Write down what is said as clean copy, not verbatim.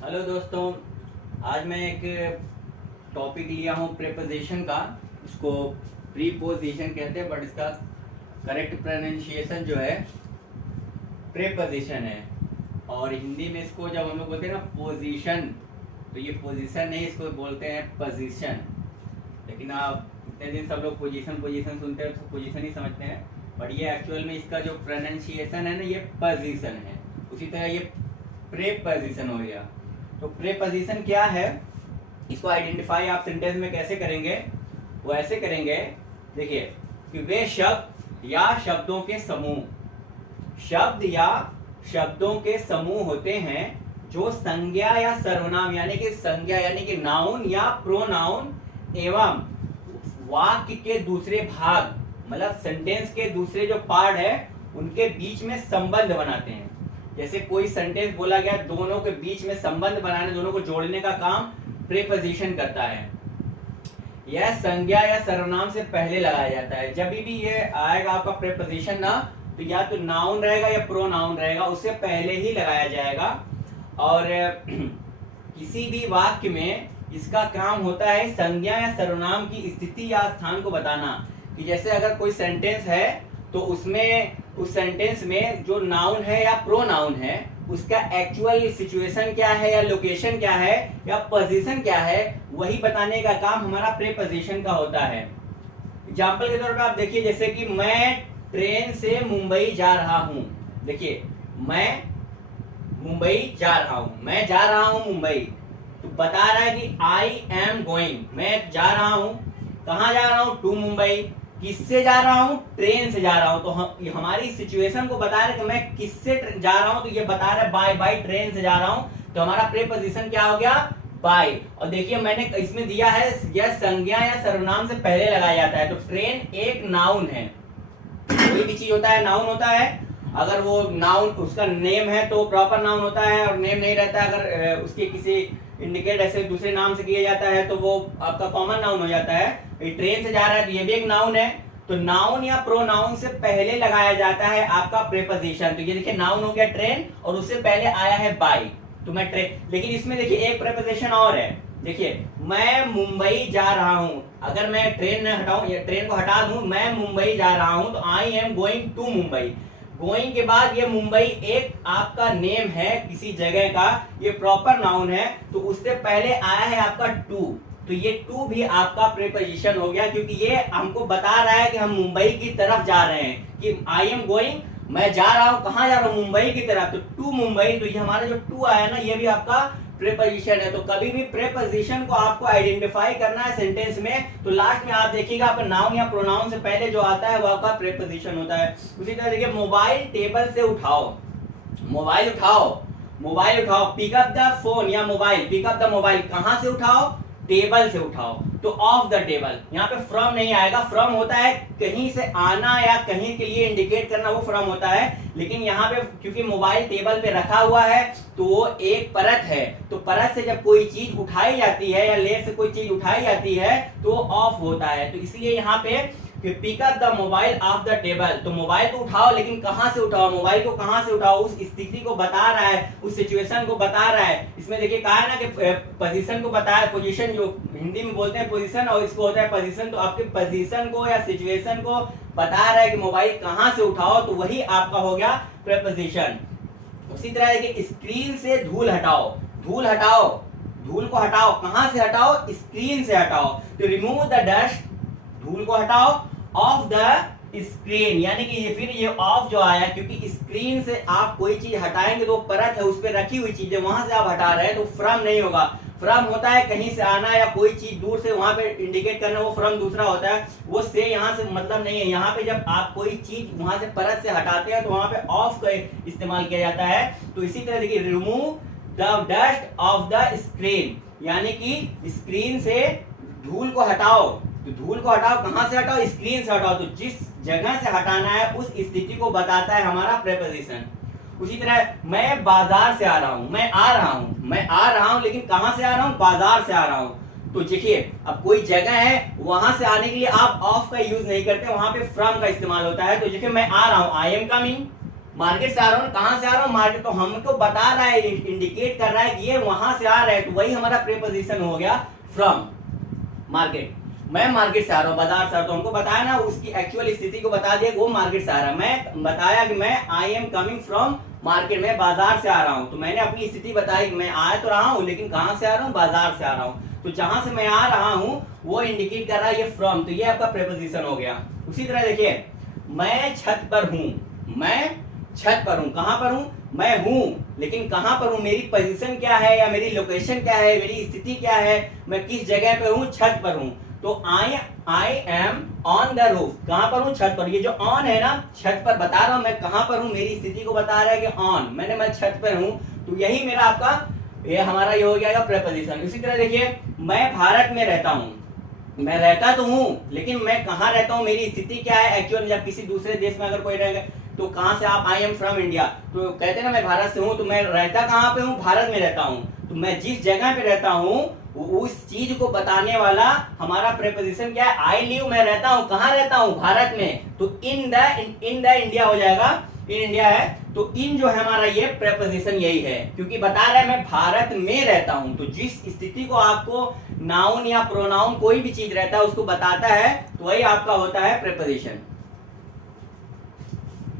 Hello दोस्तों, आज मैं एक टॉपिक लिया हूँ प्रेपोजिशन का। इसको प्रीपोजिशन कहते हैं, बट इसका करेक्ट प्रोनाउंसिएशन जो है प्रेपोजिशन है। और हिंदी में इसको जब हम लोग बोलते हैं ना पोजीशन, तो ये पोजीशन नहीं, इसको बोलते हैं पोजीशन। लेकिन आप इतने दिन सब लोग पोजीशन पोजीशन सुनते हैं तो पोजीशन ही समझते हैं, बट ये एक्चुअल में इसका जो प्रोनाउंसिएशन है ना, ये पोजीशन है। उसी तरह ये प्रेपोजिशन हो गया। तो प्रेपोजिशन क्या है, इसको आइडेंटिफाई आप सेंटेंस में कैसे करेंगे? वो ऐसे करेंगे, देखिए कि वे शब्द या शब्दों के समूह, शब्द या शब्दों के समूह होते हैं जो संज्ञा या सर्वनाम यानी कि संज्ञा यानी कि नाउन या प्रोनाउन एवं वाक्य के दूसरे भाग, मतलब सेंटेंस के दूसरे जो पार्ट है उनके बीच में संबंध बनाते हैं। जैसे कोई सेंटेंस बोला गया, दोनों के बीच में संबंध बनाने, दोनों को जोड़ने का काम प्रेपोजिशन करता है। यह संज्ञा या सर्वनाम से पहले लगाया जाता है। जब भी ये आएगा आपका प्रेपोजिशन ना, तो या तो नाउन रहेगा या प्रोनाउन रहेगा, उससे पहले ही लगाया जाएगा। और किसी भी वाक्य में इसका काम होता है संज्ञा या सर्वनाम की स्थिति या स्थान को बताना। कि जैसे अगर कोई सेंटेंस है तो उसमें उस सेंटेंस में जो नाउन है या प्रोनाउन है उसका एक्चुअल सिचुएशन क्या है या लोकेशन क्या है या पोजीशन क्या है, वही बताने का काम हमारा प्रेपोजिशन का होता है। एग्जांपल के तौर पर आप देखिए, जैसे कि मैं ट्रेन से मुंबई जा रहा हूं। देखिए, मैं मुंबई जा रहा हूं, मैं जा रहा हूं मुंबई, तो बता रहा है कि आई एम गोइंग, मैं जा रहा हूं। कहां जा रहा हूं? टू मुंबई। किससे जा रहा हूं? ट्रेन से जा रहा हूं। तो ये हमारी सिचुएशन को बता रहा है कि मैं किससे जा रहा हूं, तो ये बता रहा है बाय ट्रेन से जा रहा हूं। तो हमारा प्रीपोजिशन क्या हो गया? बाय। और देखिए मैंने इसमें दिया है यह संज्ञा या सर्वनाम से पहले लगाया जाता है। तो ट्रेन एक नाउन है, कोई भी चीज होता है नाउन होता है। अगर वो नाउन उसका नेम है तो प्रॉपर नाउन होता है, और नेम नहीं रहता, अगर उसके किसी इंडिकेट ऐसे दूसरे नाम से किया जाता है तो वो आपका कॉमन नाउन हो जाता है। ट्रेन से जा रहा है तो ये भी एक नाउन है। तो नाउन या प्रोनाउन से पहले लगाया जाता है आपका प्रीपोजिशन। तो ये देखिए नाउन हो गया ट्रेन, और उससे पहले आया है बाय। तो मैं ट्रेन, लेकिन इसमें देखिए एक प्रीपोजिशन और है। देखिए, मैं मुंबई जा रहा हूं, अगर मैं ट्रेन न हटाऊं या ट्रेन को हटा दूं, मैं मुंबई जा रहा हूं, तो I am going to Mumbai. Going के बाद ये मुंबई एक आपका नेम है किसी जगह का, ये प्रॉपर नाउन है, तो उससे पहले आया है आपका टू। तो ये टू भी आपका प्रीपोजिशन हो गया, क्योंकि ये हमको बता रहा है कि हम मुंबई की तरफ जा रहे हैं। कि आई एम गोइंग, मैं जा रहा हूं, कहां जा रहा हूं? मुंबई की तरफ। तो टू मुंबई, तो ये हमारा जो टू आया ना, ये भी आपका प्रीपोजिशन है। तो कभी भी प्रीपोजिशन को आपको आइडेंटिफाई करना है सेंटेंस में, तो लास्ट में आप देखिएगा आपका नाउन या प्रोनाउन से पहले जो आता है वो आपका प्रीपोजिशन होता है। उसी तरह देखिए, मोबाइल टेबल से उठाओ, मोबाइल उठाओ, मोबाइल उठाओ। पिक अप द फोन या mobile, pick up the mobile, कहां से उठाओ? टेबल से उठाओ। तो ऑफ द टेबल, यहाँ पे फ्रॉम नहीं आएगा। फ्रॉम होता है कहीं से आना या कहीं के लिए इंडिकेट करना, वो फ्रॉम होता है। लेकिन यहाँ पे क्योंकि मोबाइल टेबल पे रखा हुआ है तो वो एक परत है, तो परत से जब कोई चीज उठाई जाती है या लेयर से कोई चीज उठाई जाती है तो ऑफ होता है। तो इसलिए यहाँ पे pick up the mobile off the table, तो मोबाइल को उठाओ, लेकिन कहां से उठाओ? मोबाइल को कहां से उठाओ? उस स्थिति को बता रहा है, उस सिचुएशन को बता रहा है। इसमें देखिए कहा है ना कि पोजीशन को बताया, पोजीशन जो हिंदी में बोलते हैं पोजीशन, और इसको होता है पोजीशन। तो आपके पोजीशन को या सिचुएशन को बता रहा है कि मोबाइल कहां से उठाओ, तो वही आपका हो गया प्रीपोजिशन। उसी तरह देखिए, स्क्रीन से धूल हटाओ, धूल हटाओ, धूल को हटाओ, कहां से हटाओ? स्क्रीन से हटाओ। तो रिमूव द डस्ट, धूल को हटाओ, ऑफ द स्क्रीन, यानी कि ये फिर ये ऑफ जो आया, क्योंकि स्क्रीन से आप कोई चीज हटाएंगे तो परत है, उस पर रखी हुई चीज है, वहां से आप हटा रहे हैं, तो फ्रॉम नहीं होगा। फ्रॉम होता है कहीं से आना या कोई चीज दूर से वहां पे इंडिकेट करना, वो फ्रॉम दूसरा होता है। वो से यहाँ से मतलब नहीं है। यहाँ पे जब आप कोई चीज वहां से परत से हटाते हैं तो वहां पे ऑफ का इस्तेमाल किया जाता है। तो इसी तरह देखिए, remove the dust of the screen, यानी कि स्क्रीन से धूल को हटाओ। तो धूल को हटाओ, कहां से हटाओ? स्क्रीन से हटाओ। तो जिस जगह से हटाना है उस स्थिति को बताता है हमारा प्रीपोजिशन। उसी तरह, मैं बाजार से आ रहा हूं, मैं आ रहा हूं, मैं आ रहा हूं, लेकिन कहां से आ रहा हूं? बाजार से आ रहा हूं। तो देखिए, अब कोई जगह है, वहां से आने के लिए आप ऑफ का यूज नहीं करते, वहां पे फ्रॉम का इस्तेमाल होता है। तो देखिए, मैं आ रहा हूं, आई एम कमिंग, मार्केट से आ रहा हूँ, कहाँ से आ रहा हूँ, मार्केट, तो हमको बता रहा है, इंडिकेट कर रहा है कि ये वहां से आ रहा है, तो वही हमारा प्रीपोजिशन हो गया फ्रॉम मार्केट। मैं मार्केट से आ रहा हूँ, बाजार से आ रहा हूँ, तो हमको बताया ना उसकी एक्चुअल स्थिति को बता दिया, वो मार्केट से आ रहा है। मैं बताया कि मैं I am coming from market, में बाजार से आ रहा हूँ, तो मैंने अपनी स्थिति बताई कि मैं आ तो रहा हूँ, लेकिन कहाँ से आ रहा हूँ, बाजार से आ रहा हूँ। तो जहां से मैं आ रहा हूँ वो इंडिकेट कर रहा है ये फ्रॉम, तो ये आपका प्रीपोजिशन हो गया। उसी तरह देखिए, मैं छत पर हूँ, मैं छत पर हूँ, कहां पर हूँ, मैं हूँ, लेकिन कहां पर हूँ, मेरी पोजीशन क्या है या मेरी लोकेशन क्या है, मेरी स्थिति क्या है, मैं किस जगह पे हूँ, छत पर हूँ। तो I M on the roof, कहां पर हूँ, छत पर। ये जो ऑन है ना, छत पर बता रहा हूं मैं कहां पर हूँ, मेरी स्थिति को बता रहा है कि ऑन, मैं छत पर हूँ, तो यही मेरा आपका ये हमारा ये हो गया प्रीपोजिशन। इसी तरह देखिए, मैं भारत में रहता हूँ, मैं रहता तो हूँ, लेकिन मैं कहाँ रहता हूँ, मेरी स्थिति क्या है एक्चुअल। जब किसी दूसरे देश में अगर कोई रहेगा, तो कहाँ से आप, आई एम फ्रॉम इंडिया, तो कहते हैं ना मैं भारत से हूँ, तो मैं रहता कहाँ पे हूँ, भारत में रहता हूँ। तो मैं जिस जगह पे रहता हूँ उस चीज को बताने वाला हमारा प्रीपोजिशन क्या है, आई लिव, मैं रहता हूँ, कहाँ रहता हूँ, भारत में, तो इन द इंडिया हो जाएगा, इन इंडिया है, तो इन जो है हमारा ये प्रीपोजिशन यही है, क्योंकि बता रहा है मैं भारत में रहता हूं। तो जिस स्थिति को आपको नाउन या प्रोनाउन कोई भी चीज रहता है उसको बताता है, तो वही आपका होता है प्रीपोजिशन।